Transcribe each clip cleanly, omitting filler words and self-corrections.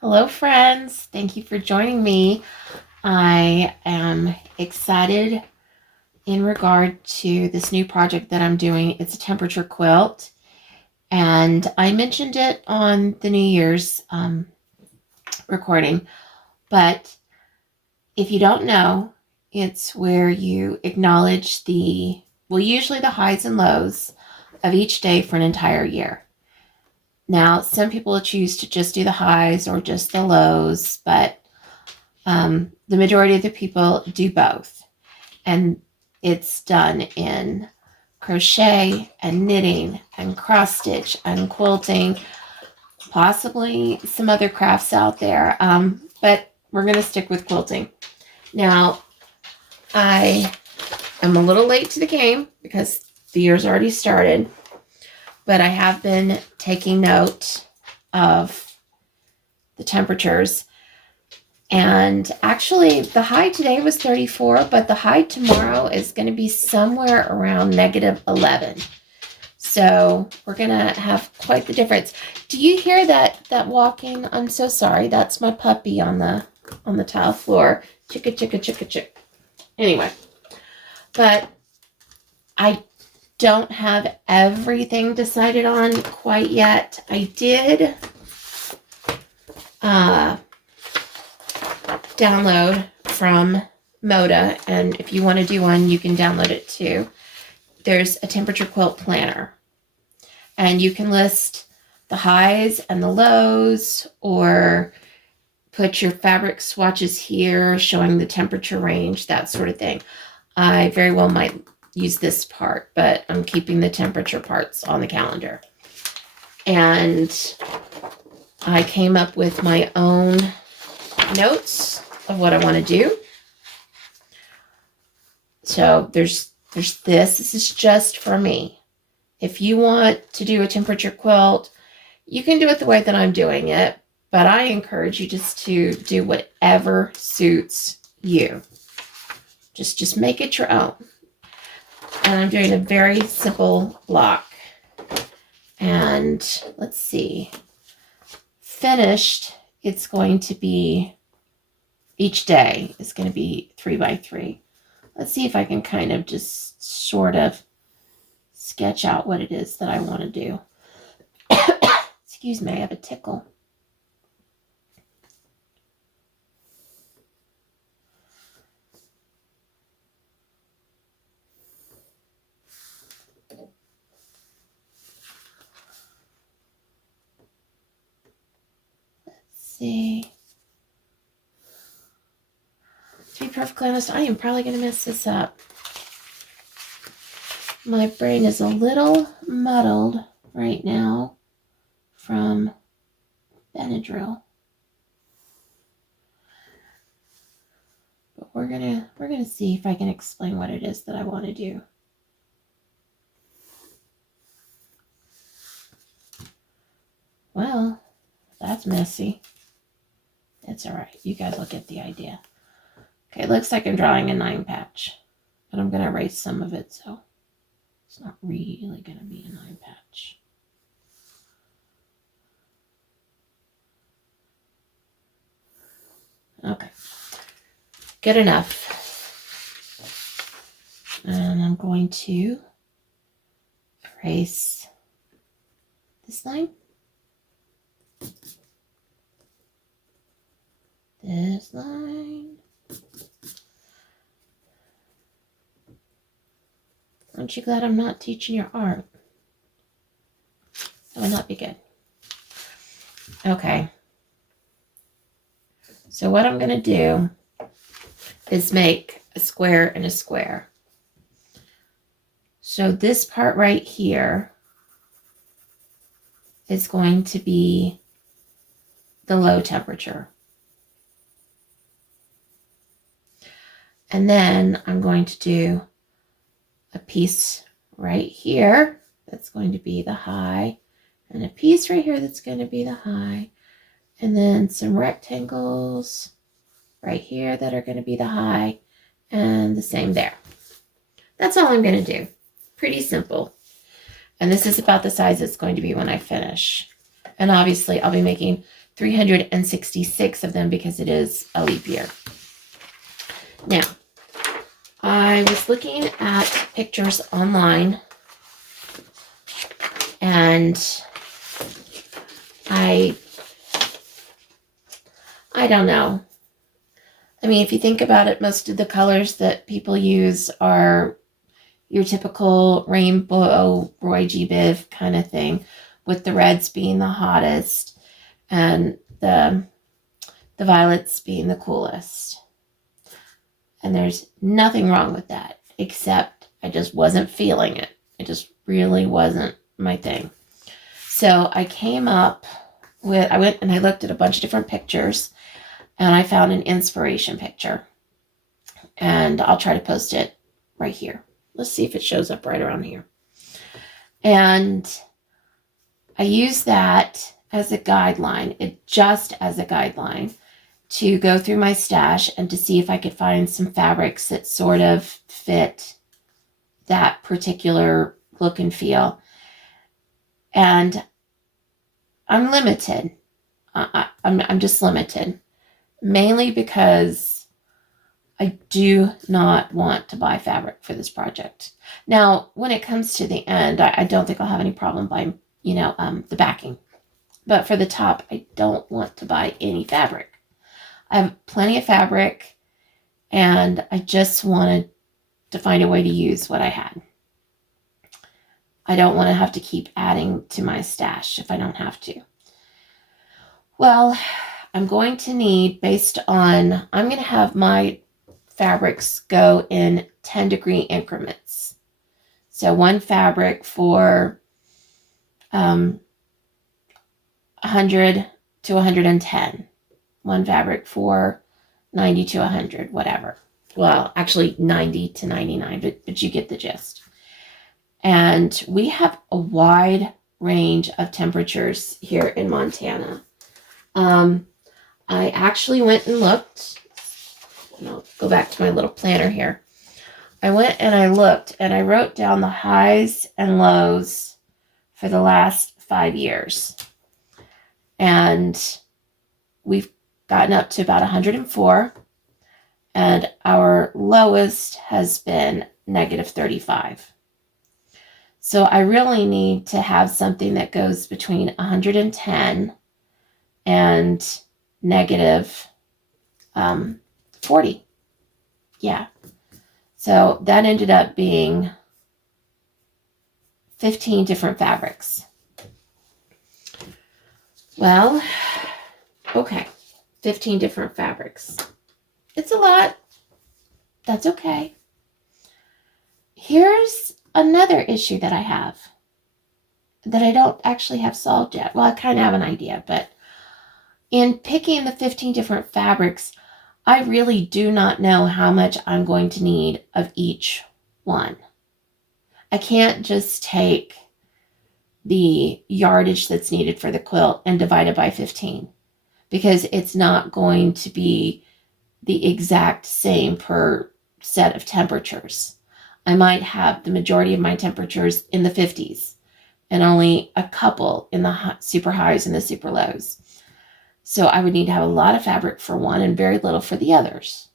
Hello, friends. Thank you for joining me. I am excited in regard to this new project that I'm doing. It's a temperature quilt, and I mentioned it on the New Year's recording. But if you don't know, it's where you acknowledge usually the highs and lows of each day for an entire year. Now, some people choose to just do the highs or just the lows, but the majority of the people do both. And it's done in crochet and knitting and cross stitch and quilting, possibly some other crafts out there. But we're going to stick with quilting. Now, I am a little late to the game because the year's already started, but I have been taking note of the temperatures. And actually, the high today was 34, but the high tomorrow is going to be somewhere around -11. So we're going to have quite the difference. Do you hear that walking? I'm so sorry. That's my puppy on the tile floor. Chicka, chicka, chicka, chick. Anyway, but I don't have everything decided on quite yet. I did download from Moda, and if you want to do one, you can download it too. There's a temperature quilt planner, and you can list the highs and the lows, or put your fabric swatches here showing the temperature range, that sort of thing. I very well might use this part, but I'm keeping the temperature parts on the calendar. And I came up with my own notes of what I want to do. So there's this. This is just for me. If you want to do a temperature quilt, you can do it the way that I'm doing it, but I encourage you just to do whatever suits you. Just make it your own. And I'm doing a very simple block. And let's see. Finished, it's going to be, each day is going to be 3 by 3. Let's see if I can kind of just sort of sketch out what it is that I want to do. Excuse me, I have a tickle. See. To be perfectly honest, I am probably going to mess this up. My brain is a little muddled right now from Benadryl. But we're gonna see if I can explain what it is that I want to do. Well, that's messy. It's all right. You guys will get the idea. Okay, it looks like I'm drawing a 9 patch, but I'm going to erase some of it, so it's not really going to be a 9 patch. Okay, good enough. And I'm going to erase this line. This line. Aren't you glad I'm not teaching your art? That would not be good. Okay. So what I'm going to do is make a square and a square. So this part right here is going to be the low temperature. And then I'm going to do a piece right here that's going to be the high, and a piece right here that's going to be the high, and then some rectangles right here that are going to be the high, and the same there. That's all I'm going to do. Pretty simple. And this is about the size it's going to be when I finish. And obviously I'll be making 366 of them because it is a leap year. Now, I was looking at pictures online, and I don't know. I mean, if you think about it, most of the colors that people use are your typical rainbow Roy G. Biv kind of thing, with the reds being the hottest and the violets being the coolest. And there's nothing wrong with that, except I just wasn't feeling it. It just really wasn't my thing. So I came up with, I went and I looked at a bunch of different pictures, and I found an inspiration picture. And I'll try to post it right here. Let's see if it shows up right around here. And I use that as a guideline, just as a guideline, to go through my stash and to see if I could find some fabrics that sort of fit that particular look and feel. And I'm limited. I'm just limited, mainly because I do not want to buy fabric for this project. Now, when it comes to the end, I don't think I'll have any problem buying, the backing. But for the top, I don't want to buy any fabric. I have plenty of fabric, and I just wanted to find a way to use what I had. I don't want to have to keep adding to my stash if I don't have to. Well, I'm going to need, I'm going to have my fabrics go in 10-degree increments. So one fabric for 100 to 110. One fabric for 90 to 100, whatever. Well, actually 90 to 99, but you get the gist. And we have a wide range of temperatures here in Montana. I actually went and looked, and I'll go back to my little planner here. I went and I looked, and I wrote down the highs and lows for the last 5 years. And we've gotten up to about 104, and our lowest has been -35. So I really need to have something that goes between 110 and -40. Yeah. So that ended up being 15 different fabrics. Well, okay. 15 different fabrics. It's a lot. That's okay. Here's another issue that I have that I don't actually have solved yet. Well, I kind of have an idea, but in picking the 15 different fabrics, I really do not know how much I'm going to need of each one. I can't just take the yardage that's needed for the quilt and divide it by 15. Because it's not going to be the exact same per set of temperatures. I might have the majority of my temperatures in the 50s and only a couple in the super highs and the super lows. So I would need to have a lot of fabric for one and very little for the others.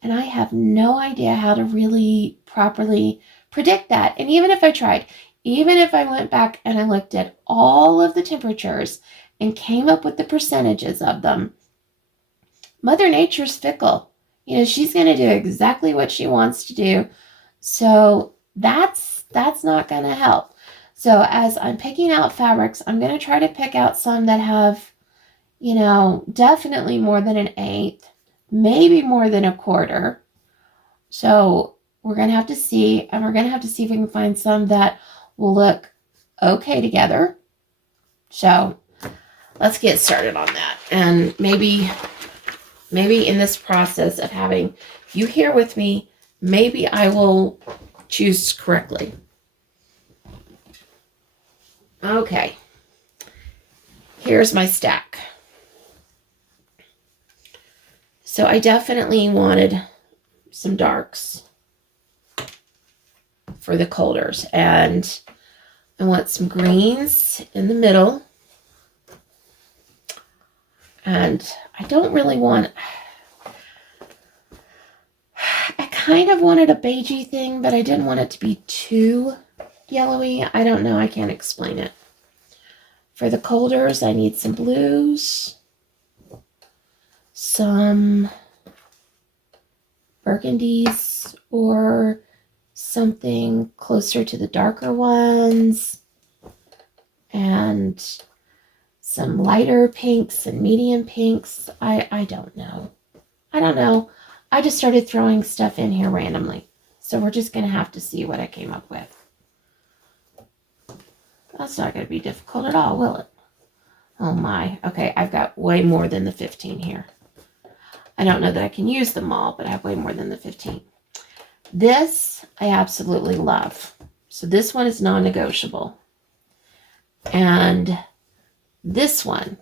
And I have no idea how to really properly predict that. And even if I tried, even if I went back and I looked at all of the temperatures and came up with the percentages of them, Mother Nature's fickle. She's going to do exactly what she wants to do. So that's not going to help. So as I'm picking out fabrics, I'm going to try to pick out some that have, definitely more than 1/8, maybe more than 1/4. So we're going to have to see, and we're going to have to see if we can find some that will look okay together. So let's get started on that. And maybe in this process of having you here with me, maybe I will choose correctly. Okay. Here's my stack. So I definitely wanted some darks for the colders. And I want some greens in the middle. And I don't really want, I kind of wanted a beigey thing, but I didn't want it to be too yellowy. I don't know. I can't explain it. For the colders, I need some blues, some burgundies, or something closer to the darker ones, and some lighter pinks and medium pinks. I don't know. I don't know. I just started throwing stuff in here randomly. So we're just going to have to see what I came up with. That's not going to be difficult at all, will it? Oh my. Okay, I've got way more than the 15 here. I don't know that I can use them all, but I have way more than the 15. This I absolutely love. So this one is non-negotiable. And this one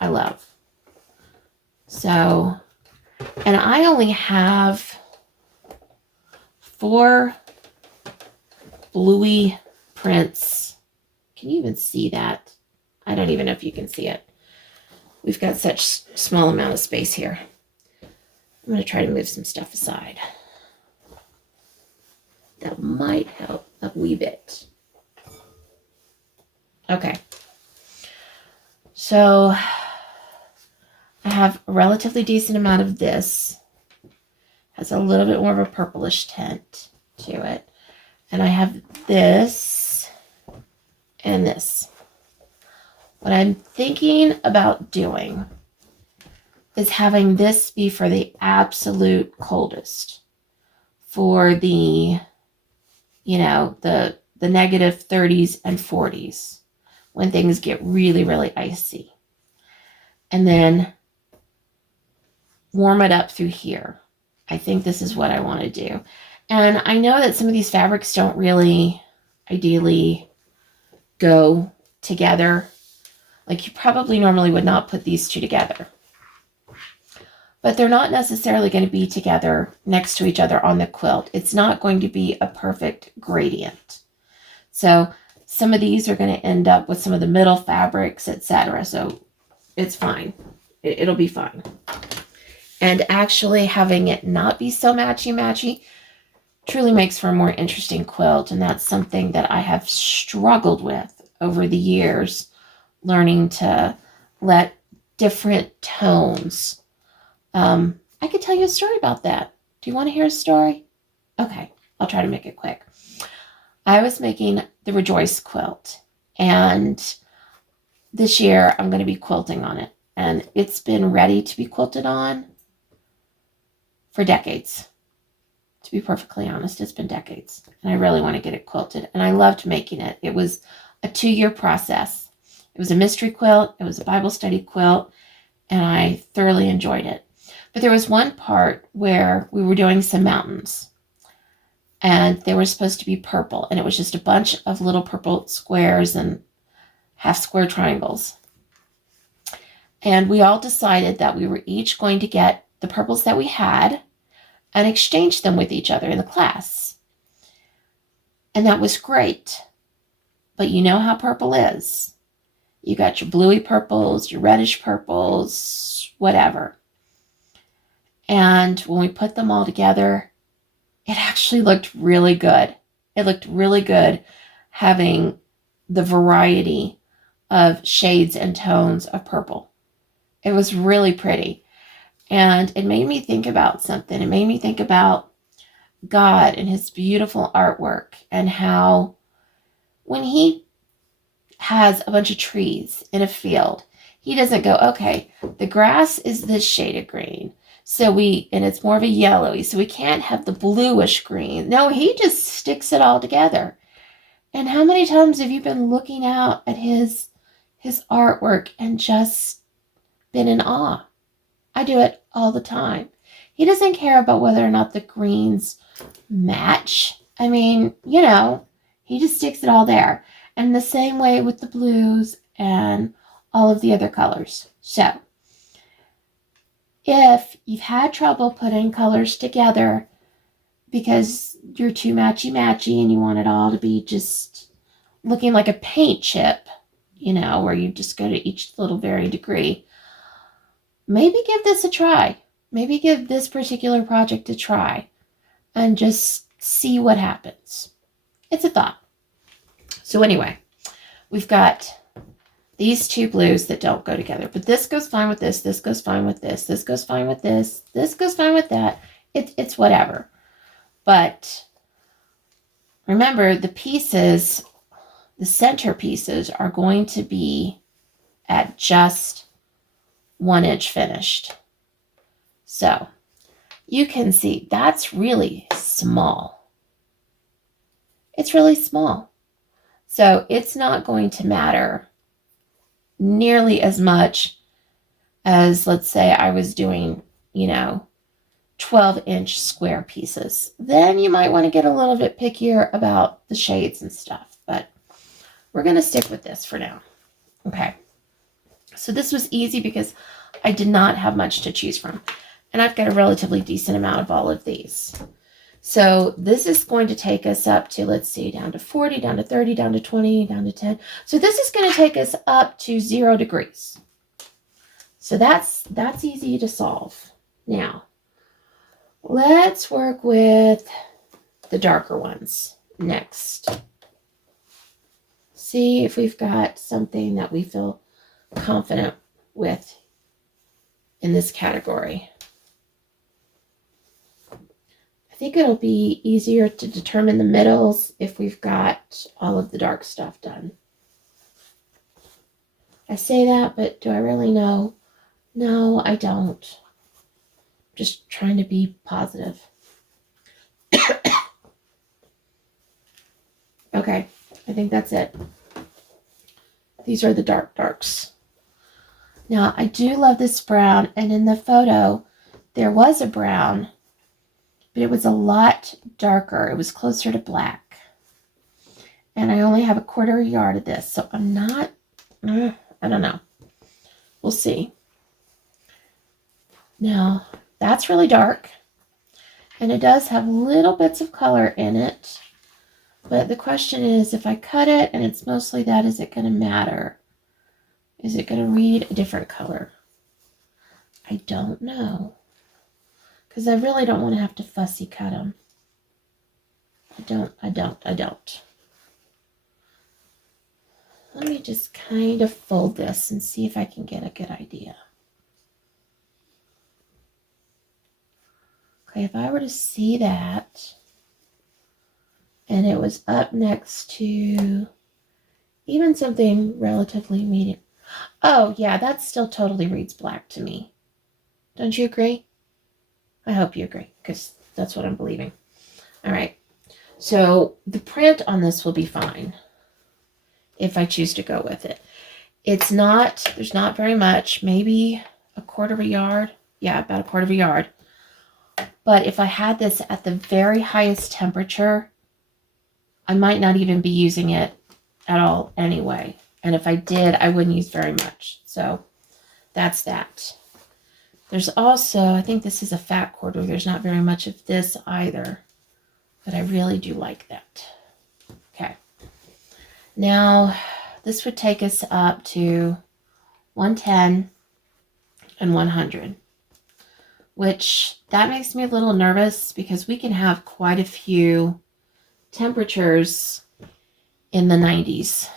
I love. So, and I only have 4 bluey prints. Can you even see that? I don't even know if you can see it. We've got such small amount of space here. I'm going to try to move some stuff aside. That might help a wee bit. Okay. So I have a relatively decent amount of this. Has a little bit more of a purplish tint to it. And I have this and this. What I'm thinking about doing is having this be for the absolute coldest. For the, you know, the negative 30s and 40s. When things get really, really icy. And then warm it up through here. I think this is what I want to do. And I know that some of these fabrics don't really ideally go together. Like you probably normally would not put these two together. But they're not necessarily going to be together next to each other on the quilt. It's not going to be a perfect gradient. So some of these are going to end up with some of the middle fabrics, etc. So it's fine. It'll be fine. And actually having it not be so matchy-matchy truly makes for a more interesting quilt. And that's something that I have struggled with over the years, learning to let different tones. I could tell you a story about that. Do you want to hear a story? Okay, I'll try to make it quick. I was making the Rejoice quilt, and this year I'm going to be quilting on it. And it's been ready to be quilted on for decades. To be perfectly honest, it's been decades. And I really want to get it quilted. And I loved making it. It was a 2-year process. It was a mystery quilt. It was a Bible study quilt. And I thoroughly enjoyed it. But there was one part where we were doing some mountains. And they were supposed to be purple. And it was just a bunch of little purple squares and half square triangles. And we all decided that we were each going to get the purples that we had and exchange them with each other in the class. And that was great. But you know how purple is. You got your bluey purples, your reddish purples, whatever. And when we put them all together, it actually looked really good. It looked really good having the variety of shades and tones of purple. It was really pretty. And it made me think about something. It made me think about God and his beautiful artwork and how when he has a bunch of trees in a field, he doesn't go, okay, the grass is this shade of green. And it's more of a yellowy, so we can't have the bluish green. No, he just sticks it all together. And how many times have you been looking out at his artwork and just been in awe? I do it all the time. He doesn't care about whether or not the greens match. I mean, you know, he just sticks it all there. And the same way with the blues and all of the other colors. So, if you've had trouble putting colors together because you're too matchy-matchy and you want it all to be just looking like a paint chip, you know, where you just go to each little varying degree, maybe give this a try. Maybe give this particular project a try and just see what happens. It's a thought. So anyway, we've got these two blues that don't go together, but this goes fine with this. This goes fine with this. This goes fine with this. This goes fine with that. It's whatever. But remember, the pieces, the center pieces are going to be at just 1 inch finished. So you can see that's really small. It's really small. So it's not going to matter nearly as much as, let's say, I was doing, 12-inch square pieces. Then you might want to get a little bit pickier about the shades and stuff, but we're going to stick with this for now. Okay. So this was easy because I did not have much to choose from, and I've got a relatively decent amount of all of these. So this is going to take us up to, let's see, down to 40, down to 30, down to 20, down to 10. So this is going to take us up to 0 degrees. So that's easy to solve. Now, let's work with the darker ones next. See if we've got something that we feel confident with in this category. I think it'll be easier to determine the middles if we've got all of the dark stuff done. I say that, but do I really know? No, I don't. Just trying to be positive. Okay, I think that's it. These are the darks. Now, I do love this brown, and in the photo, there was a brown, but it was a lot darker. It was closer to black. And I only have a 1/4 yard of this, so I'm not, I don't know. We'll see. Now, that's really dark, and it does have little bits of color in it, but the question is, if I cut it and it's mostly that, is it going to matter? Is it going to read a different color? I don't know, because I really don't want to have to fussy cut them. I don't. Let me just kind of fold this and see if I can get a good idea. Okay, if I were to see that, and it was up next to even something relatively medium. Oh, yeah, that still totally reads black to me. Don't you agree? I hope you agree, because that's what I'm believing. All right, so the print on this will be fine if I choose to go with it. It's not, there's not very much, maybe a 1/4 yard. Yeah, about a 1/4 yard. But if I had this at the very highest temperature, I might not even be using it at all anyway. And if I did, I wouldn't use very much. So that's that. There's also, I think this is a fat 1/4. There's not very much of this either, but I really do like that. Okay. Now, this would take us up to 110 and 100. Which that makes me a little nervous because we can have quite a few temperatures in the 90s.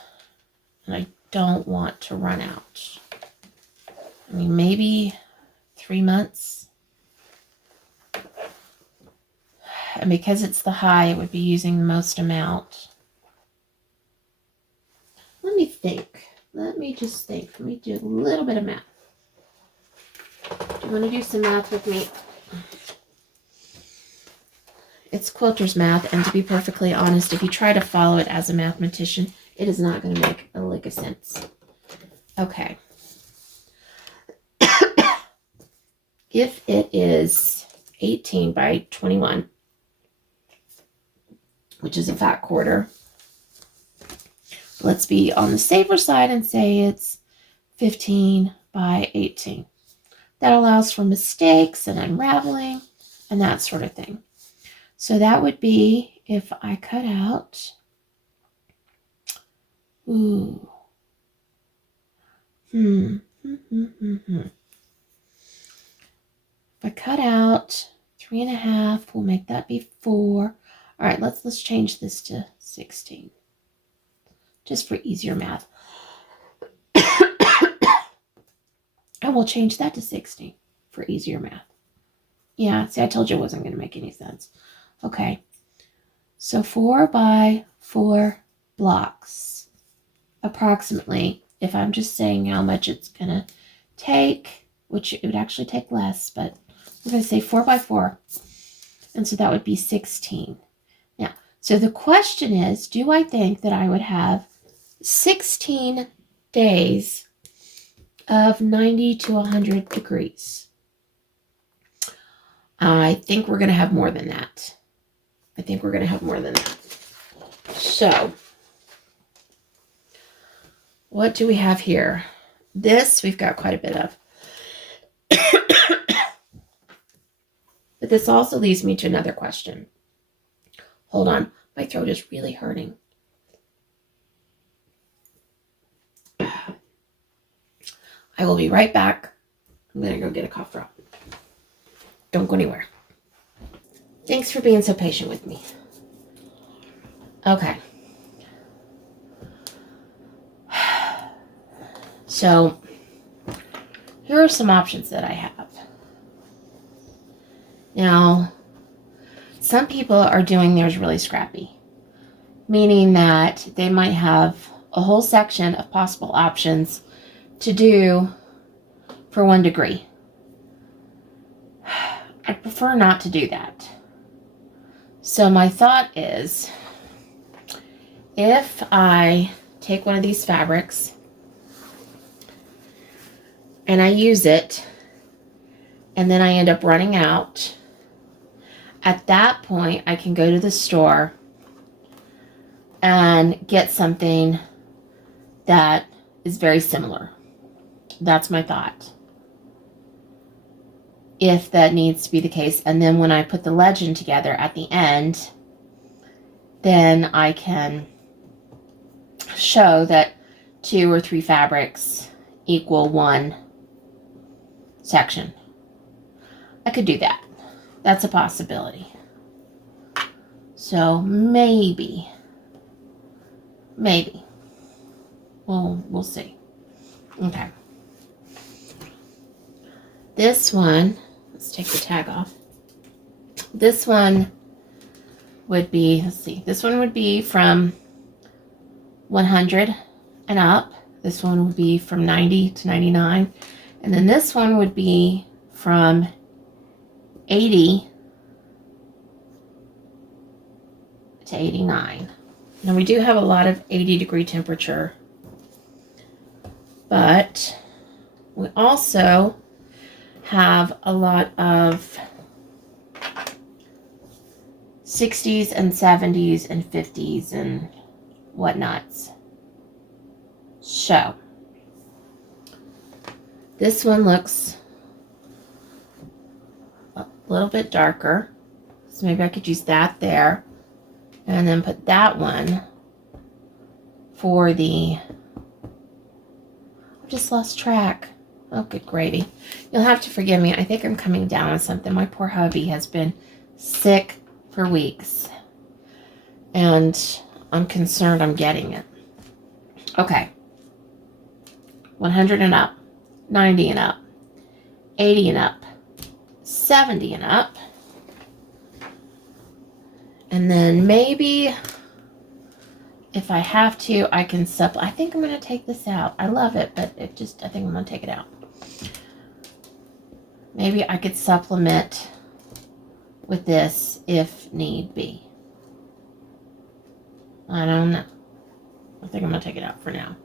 And I don't want to run out. I mean, maybe 3 months. And because it's the high, it would be using the most amount. Let me think. Let me just think. Let me do a little bit of math. Do you want to do some math with me? It's quilter's math, and to be perfectly honest, if you try to follow it as a mathematician, it is not going to make a lick of sense. Okay. If it is 18 by 21, which is a fat 1/4, let's be on the safer side and say it's 15 by 18. That allows for mistakes and unraveling and that sort of thing. So that would be if I cut out, cut out 3.5. We'll make that be 4. All right, let's change this to 16. Just for easier math. And we'll change that to 60 for easier math. Yeah, see, I told you it wasn't going to make any sense. Okay. So 4 by 4 blocks. Approximately, if I'm just saying how much it's going to take, which it would actually take less, but we're going to say 4 by 4. And so that would be 16. Now, so the question is, do I think that I would have 16 days of 90 to 100 degrees? I think we're going to have more than that. So, what do we have here? This we've got quite a bit of. But this also leads me to another question. Hold on. My throat is really hurting. I will be right back. I'm going to go get a cough drop. Don't go anywhere. Thanks for being so patient with me. Okay. So, here are some options that I have. Now, some people are doing theirs really scrappy, meaning that they might have a whole section of possible options to do for 1 degree. I prefer not to do that. So my thought is, if I take one of these fabrics and I use it, and then I end up running out, at that point I can go to the store and get something that is very similar. That's my thought, if that needs to be the case. And then when I put the legend together at the end, then I can show that 2 or 3 fabrics equal 1 section. I could do that. That's a possibility. So maybe. We'll see. Okay. This one, let's take the tag off. This one would be, let's see, this one would be from 100 and up. This one would be from 90 to 99. And then this one would be from 80 to 89. Now we do have a lot of 80-degree temperature, but we also have a lot of 60s and 70s and 50s and whatnots. So this one looks a little bit darker, so maybe I could use that there, and then put that one for the, I've just lost track. Oh, good gravy. You'll have to forgive me. I think I'm coming down with something. My poor hubby has been sick for weeks, and I'm concerned I'm getting it. Okay. 100 and up, 90 and up, 80 and up, 70 and up, and then maybe if I have to, I can I think I'm going to take this out. I love it, but I think I'm going to take it out. Maybe I could supplement with this if need be. I don't know. I think I'm going to take it out for now.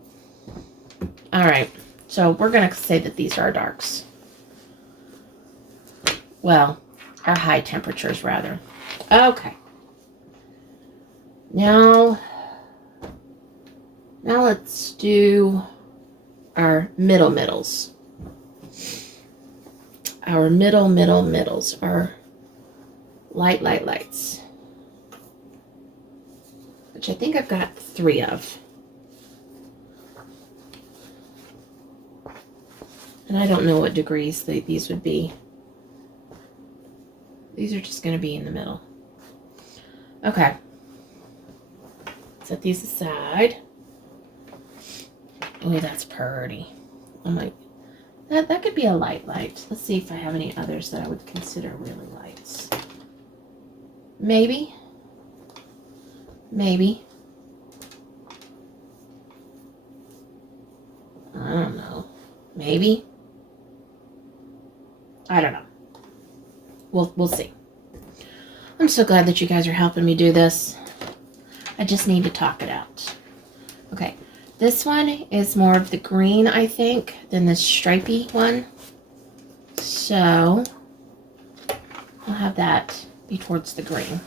All right, so we're going to say that these are our darks. Well, our high temperatures, rather. Okay. Now let's do our middles. Our middles, our lights. Which I think I've got 3 of. And I don't know what degrees these would be. These are just going to be in the middle. Okay. Set these aside. Oh, that's pretty. I'm like, that could be a light. Let's see if I have any others that I would consider really lights. Maybe. I don't know. Maybe. I don't know. We'll see. I'm so glad that you guys are helping me do this. I just need to talk it out. Okay. This one is more of the green, I think, than this stripy one. So I'll have that be towards the green.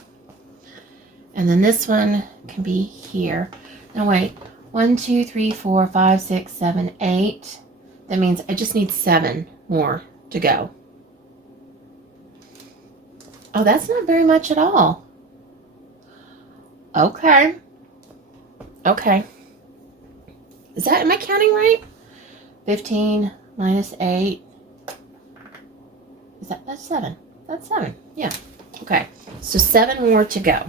And then this one can be here. Now wait, 1, 2, 3, 4, 5, 6, 7, 8. That means I just need 7 more to go. Oh, that's not very much at all. Okay. Am I counting right? 15 minus 8. That's 7. That's 7. Yeah. Okay. So 7 more to go.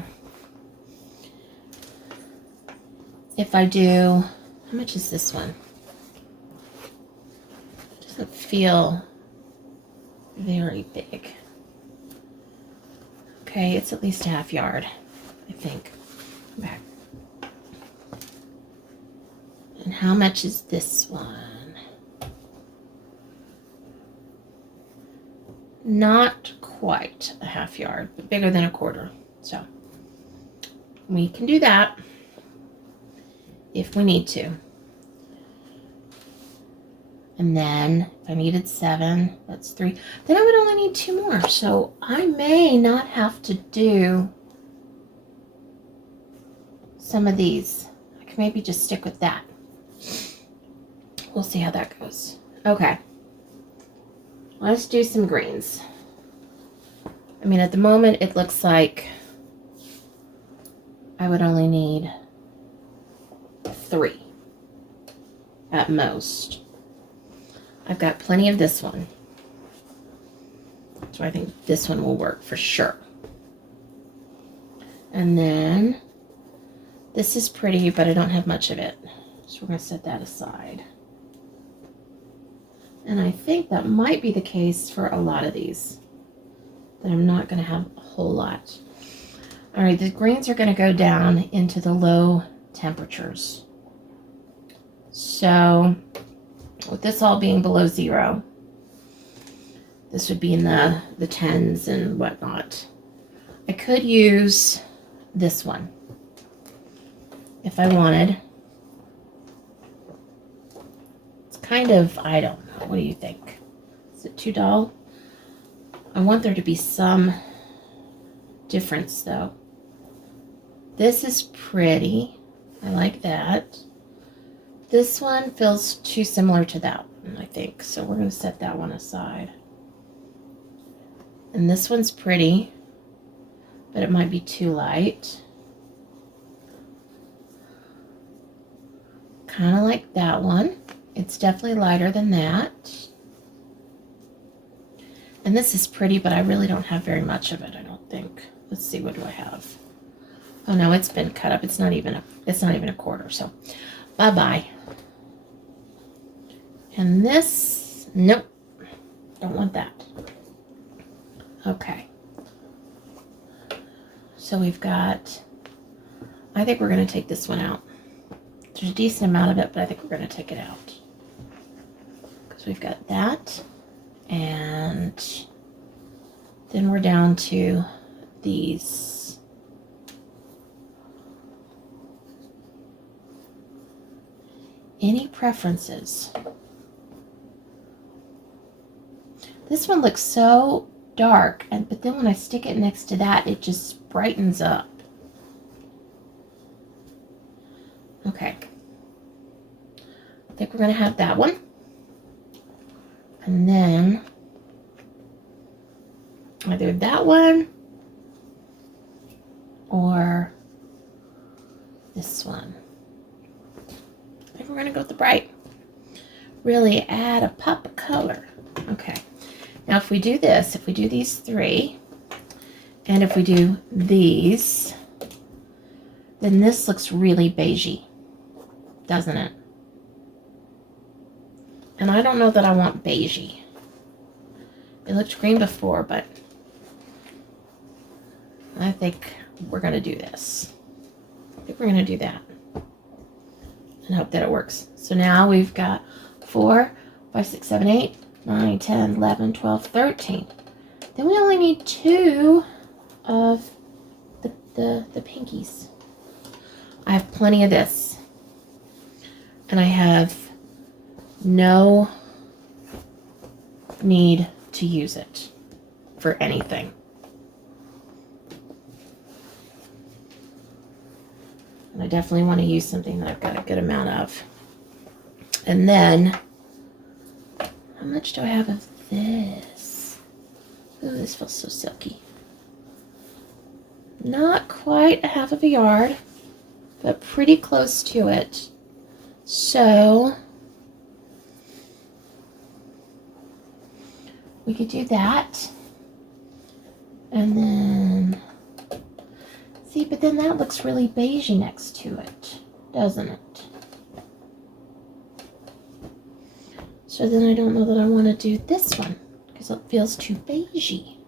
If I do, how much is this one? It doesn't feel very big. Okay, it's at least a half yard, I think. Okay. And how much is this one? Not quite a half yard, but bigger than a quarter. So we can do that if we need to. And then if I needed 7, that's 3. Then I would only need 2 more. So I may not have to do some of these. I can maybe just stick with that. We'll see how that goes. Okay. Let's do some greens. I mean, at the moment, it looks like I would only need 3 at most. I've got plenty of this one. So I think this one will work for sure. And then this is pretty, but I don't have much of it. So we're going to set that aside. And I think that might be the case for a lot of these. That I'm not going to have a whole lot. All right, the greens are going to go down into the low temperatures. So with this all being below 0, this would be in the 10s and whatnot. I could use this one if I wanted. It's kind of, I don't know. What do you think? Is it too dull? I want there to be some difference though. This is pretty. I like that. This one feels too similar to that one, I think. So we're going to set that one aside. And this one's pretty, but it might be too light. Kind of like that one. It's definitely lighter than that. And this is pretty, but I really don't have very much of it, I don't think. Let's see, what do I have? Oh no, it's been cut up. It's not even a quarter, so bye-bye. And this, nope, don't want that. Okay. So we've got, I think we're going to take this one out. There's a decent amount of it, but I think we're going to take it out. Because we've got that. And then we're down to these. Any preferences? This one looks so dark, but then when I stick it next to that, it just brightens up. Okay. I think we're going to have that one. And then either that one or this one. I think we're going to go with the bright. Really add a pop of color. Okay. Now if we do this, if we do these 3, And if we do these, then this looks really beigey, doesn't it? And I don't know that I want beigey. It looked green before, but I think we're going to do this. I think we're going to do that and hope that it works. So now we've got 4, 5, 6, 7, 8, 9, 10, 11, 12, 13. Then we only need 2 of the pinkies. I have plenty of this. And I have no need to use it for anything. And I definitely want to use something that I've got a good amount of. And then, how much do I have of this? Ooh, this feels so silky. Not quite a half of a yard, but pretty close to it. So, we could do that. And then, see, but then that looks really beigey next to it, doesn't it? So then I don't know that I want to do this one because it feels too beigey.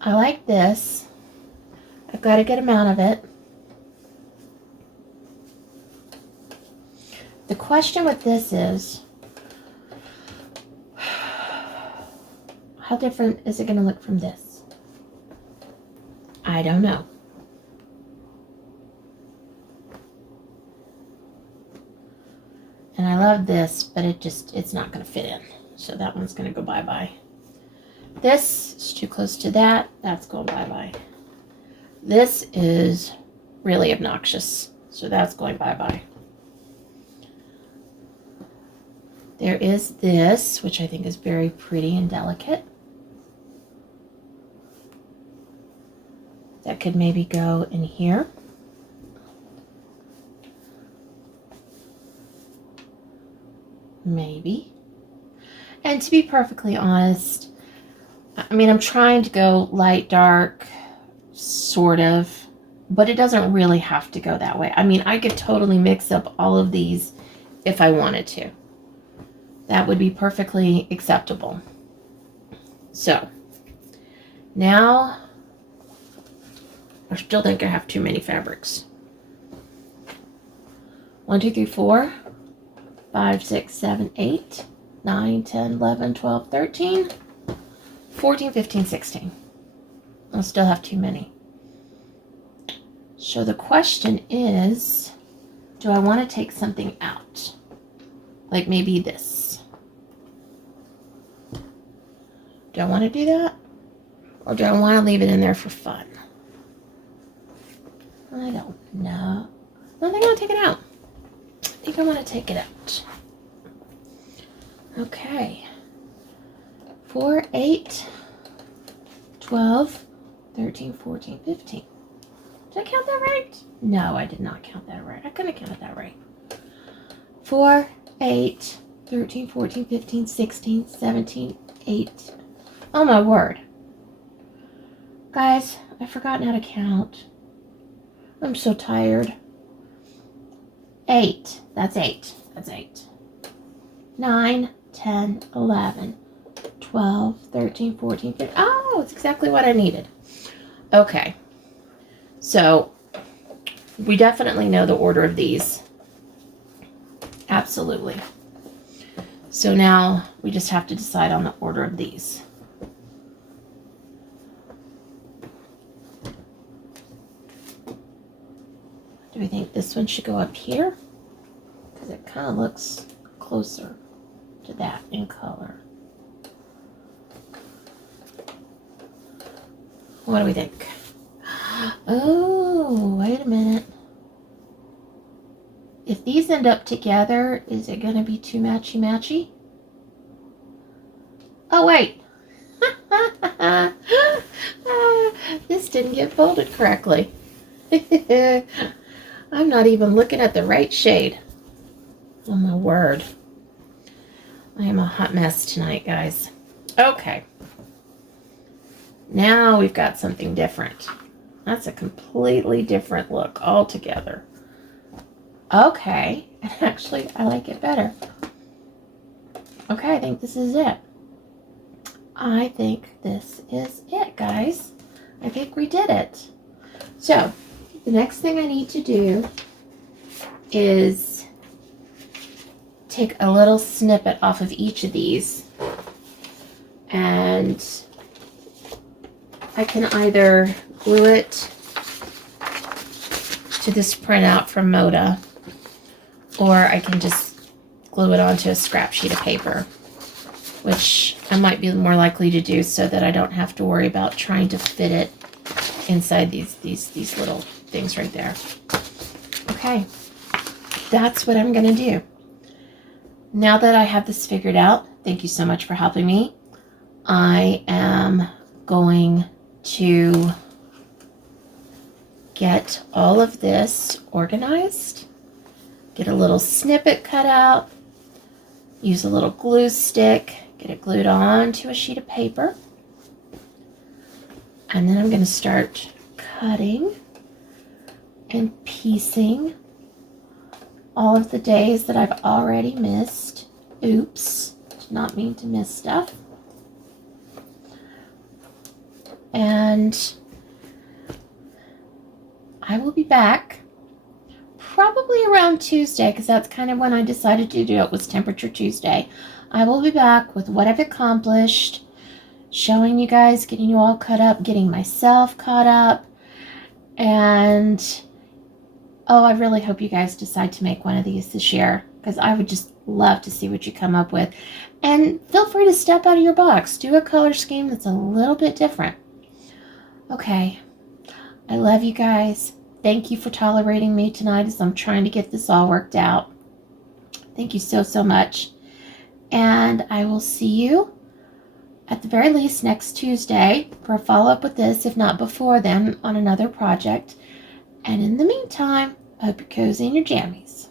I like this. I've got a good amount of it. The question with this is, how different is it going to look from this? I don't know. And I love this, but it's not going to fit in. So that one's going to go bye-bye. This is too close to that. That's going bye-bye. This is really obnoxious. So that's going bye-bye. There is this, which I think is very pretty and delicate. That could maybe go in here. Maybe. And to be perfectly honest, I mean, I'm trying to go light, dark, sort of, but it doesn't really have to go that way. I mean, I could totally mix up all of these if I wanted to. That would be perfectly acceptable. So, now, I still think I have too many fabrics. 1, 2, 3, 4, 5, 6, 7, 8, 9, 10, 11, 12, 13, 14, 15, 16. I'll still have too many. So the question is, do I want to take something out? Like maybe this. Do I want to do that? Or do I want to leave it in there for fun? I don't know. I think I want to take it out. I think I want to take it out. Okay. 4, 8, 12, 13, 14, 15. Did I count that right? No, I did not count that right. I couldn't have counted that right. 4, 8, 13, 14, 15, 16, 17, 8. Oh my word. Guys, I've forgotten how to count. I'm so tired. 8. That's 8. That's 8. 9, 10, 11, 12, 13, 14, 15. Oh, it's exactly what I needed. Okay. So, we definitely know the order of these. Absolutely. So now we just have to decide on the order of these. Do we think this one should go up here? Because it kind of looks closer to that in color. What do we think? Oh, wait a minute. If these end up together, is it going to be too matchy-matchy? Oh, wait. This didn't get folded correctly. I'm not even looking at the right shade. Oh, my word. I am a hot mess tonight, guys. Okay. Now we've got something different. That's a completely different look altogether. Okay, and actually I like it better. Okay, I think this is it. I think this is it, guys. I think we did it. So, the next thing I need to do is take a little snippet off of each of these, and I can either glue it to this printout from Moda, or I can just glue it onto a scrap sheet of paper, which I might be more likely to do so that I don't have to worry about trying to fit it inside these little things right there. Okay, that's what I'm gonna do. Now that I have this figured out, thank you so much for helping me. I am going to get all of this organized, get a little snippet cut out, use a little glue stick, get it glued onto a sheet of paper, and then I'm going to start cutting and piecing all of the days that I've already missed. Oops, did not mean to miss stuff. And I will be back probably around Tuesday, because that's kind of when I decided to do it, was Temperature Tuesday. I will be back with what I've accomplished, showing you guys, getting you all caught up, getting myself caught up, and oh, I really hope you guys decide to make one of these this year, because I would just love to see what you come up with. And feel free to step out of your box. Do a color scheme that's a little bit different. Okay, I love you guys. Thank you for tolerating me tonight as I'm trying to get this all worked out. Thank you so, so much. And I will see you at the very least next Tuesday for a follow-up with this, if not before then, on another project. And in the meantime, I hope you're cozy in your jammies.